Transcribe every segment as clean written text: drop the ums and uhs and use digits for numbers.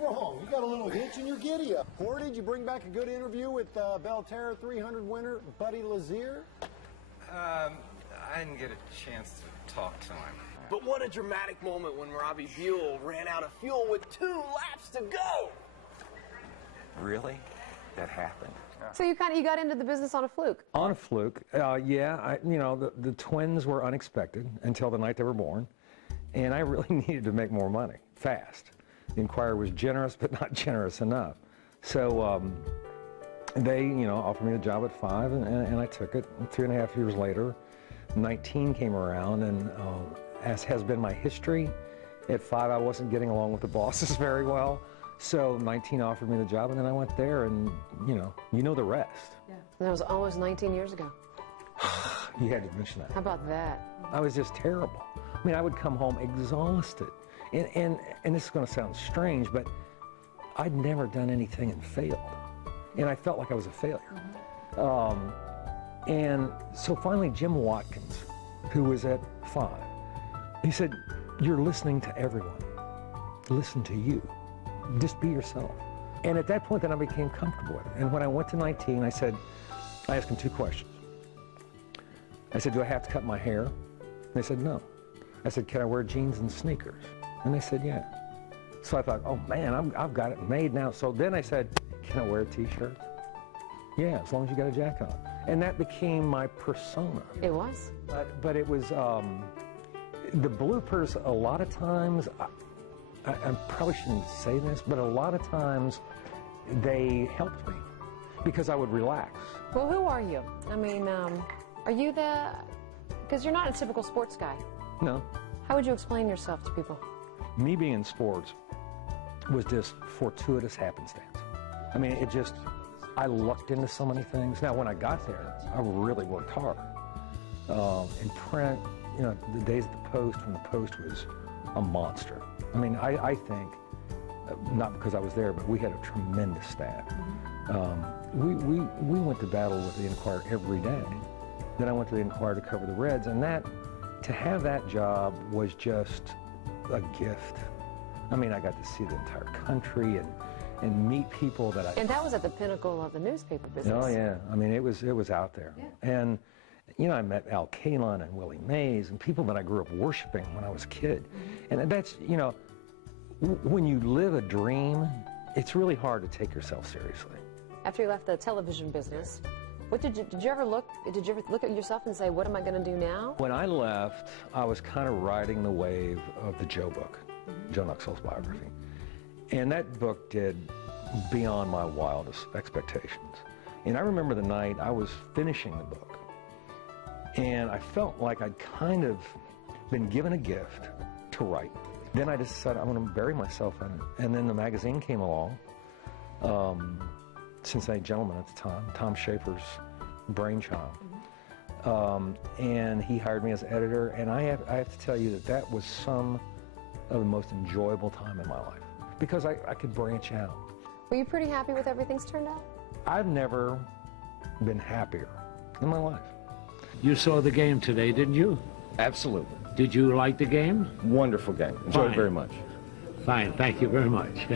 wrong? You got a little hitch in your giddy-up. Hoard, did you bring back a good interview with Belterra 300 winner Buddy Lazier? I didn't get a chance to talk to him. But what a dramatic moment when Robbie Buell ran out of fuel with 2 laps to go. Really? That happened? So you got into the business on a fluke? On a fluke, yeah. The twins were unexpected until the night they were born, and I really needed to make more money, fast. The Inquirer was generous, but not generous enough. So they, offered me the job at 5, and I took it. And 3.5 years later, 19 came around, and as has been my history, at 5 I wasn't getting along with the bosses very well. So 19 offered me the job, and then I went there, and you know the rest. Yeah. And that was almost 19 years ago. You had to mention that. How about that? I was just terrible. I mean, I would come home exhausted. And this is going to sound strange, but I'd never done anything and failed. And I felt like I was a failure. Mm-hmm. And so finally, Jim Watkins, who was at 5, he said, "You're listening to everyone. Listen to you. Just be yourself." And at that point, then I became comfortable with it. And when I went to 19, I asked him 2 questions. I said, "Do I have to cut my hair?" And they said, "No." I said, "Can I wear jeans and sneakers?" And they said, "Yeah." So I thought, oh man, I've got it made now. So then I said, "Can I wear a t-shirt?" "Yeah, as long as you got a jacket on." And that became my persona. It was? But it was, the bloopers, a lot of times, I probably shouldn't say this, but a lot of times they helped me because I would relax. Well, who are you? I mean, are you because you're not a typical sports guy. No. How would you explain yourself to people? Me being in sports was just fortuitous happenstance. I mean, I lucked into so many things. Now, when I got there, I really worked hard. In print, the days at the Post, when the Post was a monster. I mean, I think, not because I was there, but we had a tremendous staff. We went to battle with the Inquirer every day. Then I went to the Inquirer to cover the Reds, and to have that job was just a gift. I mean, I got to see the entire country and meet people that And that was at the pinnacle of the newspaper business. Oh yeah, I mean, it was out there. Yeah. And I met Al Kalin and Willie Mays and people that I grew up worshiping when I was a kid. Mm-hmm. And that's, when you live a dream, it's really hard to take yourself seriously. After you left the television business, did you ever look at yourself and say, what am I going to do now? When I left, I was kind of riding the wave of the Joe book, mm-hmm. Joe Nuxhall's biography. And that book did beyond my wildest expectations. And I remember the night I was finishing the book, and I felt like I'd kind of been given a gift to write. Then I just decided I'm going to bury myself in it. And then the magazine came along, Cincinnati Gentleman at the time, Tom Schaefer's brainchild. Mm-hmm. And he hired me as editor, and I have to tell you that was some of the most enjoyable time in my life, because I could branch out. Were you pretty happy with everything's turned out? I've never been happier in my life. You saw the game today, didn't you? Absolutely. Did you like the game? Wonderful game. Enjoyed it very much. Fine, thank you very much.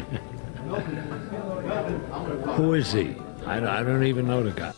Who is he? I don't even know the guy.